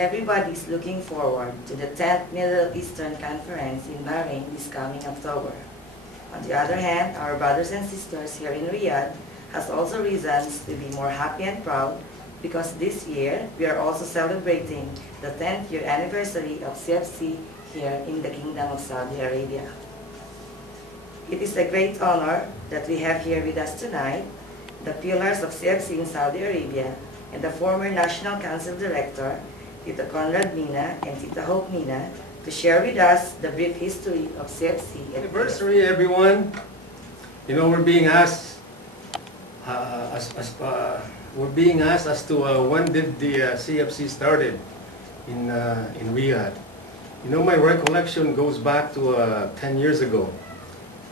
everybody is looking forward to the 10th Middle Eastern Conference in Bahrain this coming October. On the other hand, our brothers and sisters here in Riyadh has also reasons to be more happy and proud because this year we are also celebrating the 10th year anniversary of CFC here in the Kingdom of Saudi Arabia. It is a great honor that we have here with us tonight the pillars of CFC in Saudi Arabia and the former National Council Director, Tito Conrad Mina and Tita Hope Mina, to share with us the brief history of CFC. Anniversary, everyone. You know, we're being asked as to when did the CFC started in Riyadh. You know, my recollection goes back to 10 years ago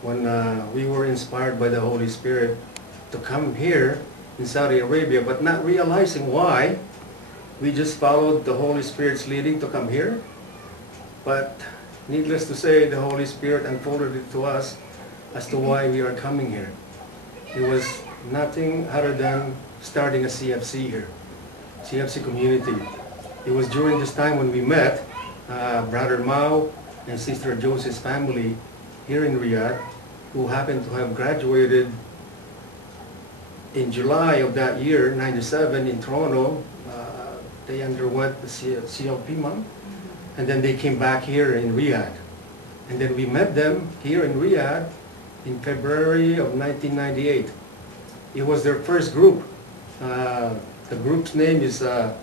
when we were inspired by the Holy Spirit to come here in Saudi Arabia, but not realizing why. We just followed the Holy Spirit's leading to come here. But needless to say, the Holy Spirit unfolded it to us as to why we are coming here. It was nothing other than starting a CFC here, CFC community. It was during this time when we met Brother Mao and Sister Josie's family here in Riyadh, who happened to have graduated in July of that year, 97, in Toronto. They underwent the CLP, Mom. And then they came back here in Riyadh. And then we met them here in Riyadh in February of 1998. It was their first group. The group's name is the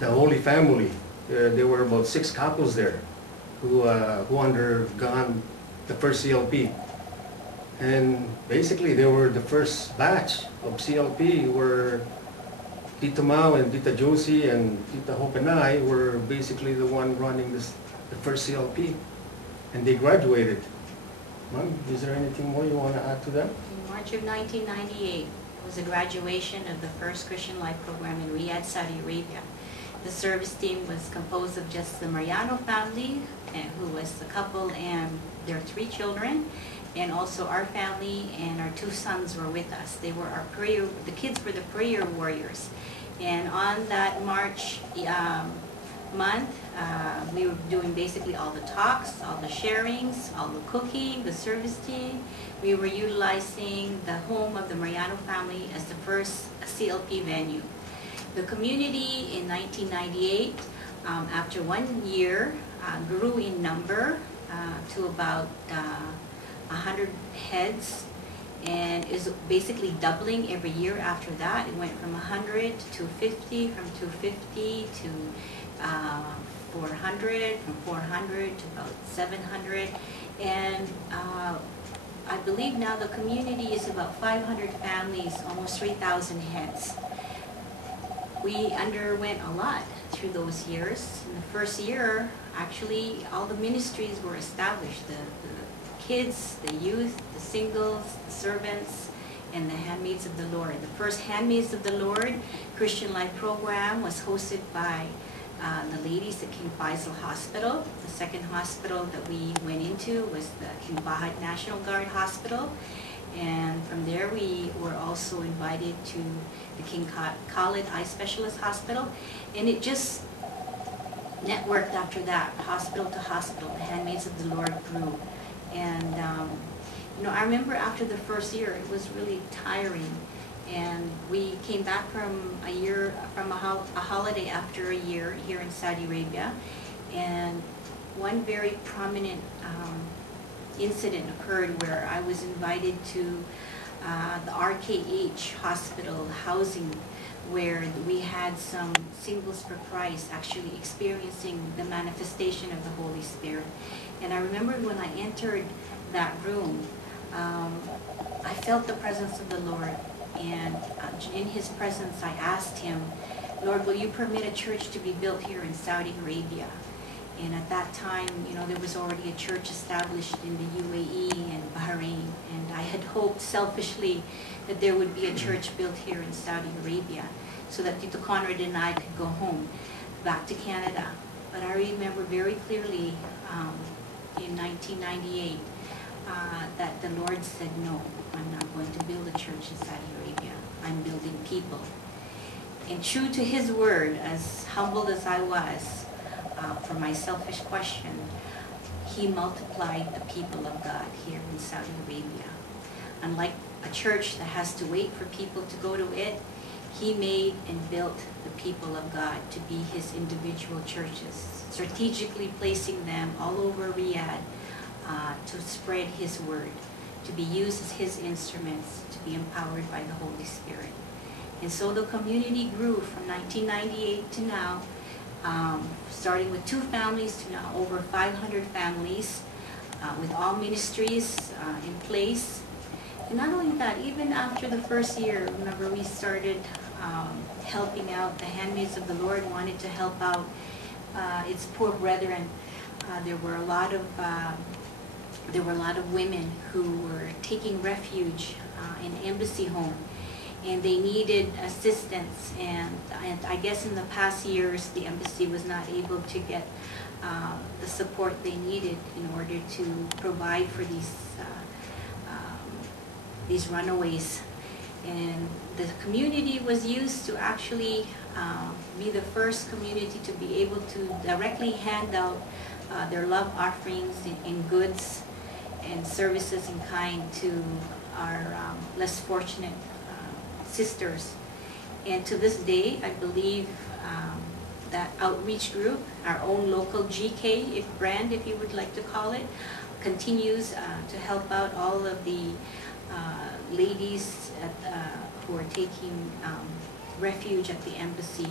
Holy Family. There were about 6 couples there who undergone the first CLP. And basically they were the first batch of CLP where Tita Mao and Tita Josie and Tita Hope and I were basically the one running the first CLP. And they graduated. Mom, is there anything more you want to add to that? In March of 1998 was the graduation of the first Christian Life program in Riyadh, Saudi Arabia. The service team was composed of just the Mariano family, who was the couple and their 3 children, and also our family and our 2 sons were with us. They were our prayer, the kids were the prayer warriors. And on that March month, we were doing basically all the talks, all the sharings, all the cooking, the service team. We were utilizing the home of the Mariano family as the first CLP venue. The community in 1998, after 1 year, grew in number to about 100 heads, and is basically doubling every year after that. It went from 100 to 250, from 250 to 400, from 400 to about 700, and I believe now the community is about 500 families, almost 3,000 heads. We underwent a lot through those years. In the first year, actually, all the ministries were established. The kids, the youth, the singles, the servants, and the Handmaids of the Lord. The first Handmaids of the Lord Christian Life program was hosted by the ladies at King Faisal Hospital. The second hospital that we went into was the King Fahd National Guard Hospital. And from there we were also invited to the King Khalid Eye Specialist Hospital. And it just networked after that, hospital to hospital. The Handmaids of the Lord grew. And you know, I remember after the first year, it was really tiring. And we came back from a holiday after a year here in Saudi Arabia. And one very prominent incident occurred where I was invited to the RKH hospital housing, where we had some singles for Christ actually experiencing the manifestation of the Holy Spirit. And I remember when I entered that room, I felt the presence of the Lord. And in His presence, I asked Him, Lord, will you permit a church to be built here in Saudi Arabia? And at that time, you know, there was already a church established in the UAE and Bahrain. And I had hoped selfishly that there would be a church built here in Saudi Arabia so that Tito Conrad and I could go home back to Canada. But I remember very clearly in 1998 that the Lord said, no, I'm not going to build a church in Saudi Arabia. I'm building people. And true to his word, as humbled as I was for my selfish question, he multiplied the people of God here in Saudi Arabia. Unlike a church that has to wait for people to go to it, he made and built the people of God to be his individual churches, strategically placing them all over Riyadh to spread his word, to be used as his instruments, to be empowered by the Holy Spirit. And so the community grew from 1998 to now, starting with 2 families to now over 500 families, with all ministries in place. And not only that, even after the first year, whenever we started helping out, the handmaids of the Lord wanted to help out its poor brethren. There were a lot of women who were taking refuge in embassy home, and they needed assistance. And I guess in the past years, the embassy was not able to get the support they needed in order to provide for these runaways. And the community was used to actually be the first community to be able to directly hand out their love offerings in goods and services in kind to our less fortunate sisters. And to this day, I believe that outreach group, our own local GK brand, if you would like to call it, continues to help out all of the ladies who are taking refuge at the embassy,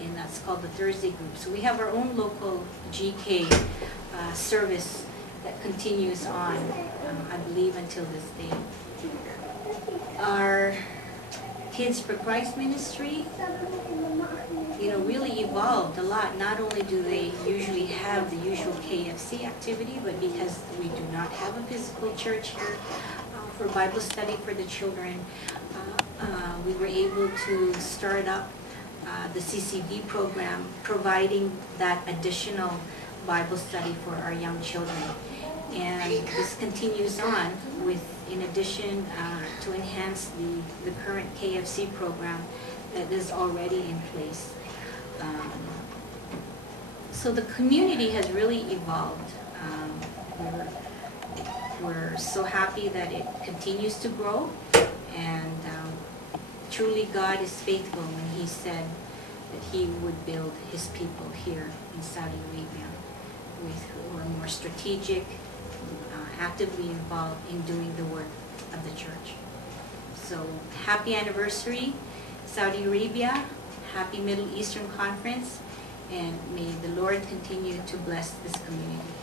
and that's called the Thursday group. So we have our own local GK service that continues on, I believe, until this day. Our Kids for Christ ministry, really evolved a lot. Not only do they usually have the usual KFC activity, but because we do not have a physical church here for Bible study for the children, we were able to start up the CCV program, providing that additional Bible study for our young children. And this continues on with, in addition to enhance the current KFC program that is already in place. So the community has really evolved. We're so happy that it continues to grow, and truly God is faithful when He said that He would build His people here in Saudi Arabia who are more strategic, actively involved in doing the work of the church. So happy anniversary, Saudi Arabia. Happy Middle Eastern Conference, and may the Lord continue to bless this community.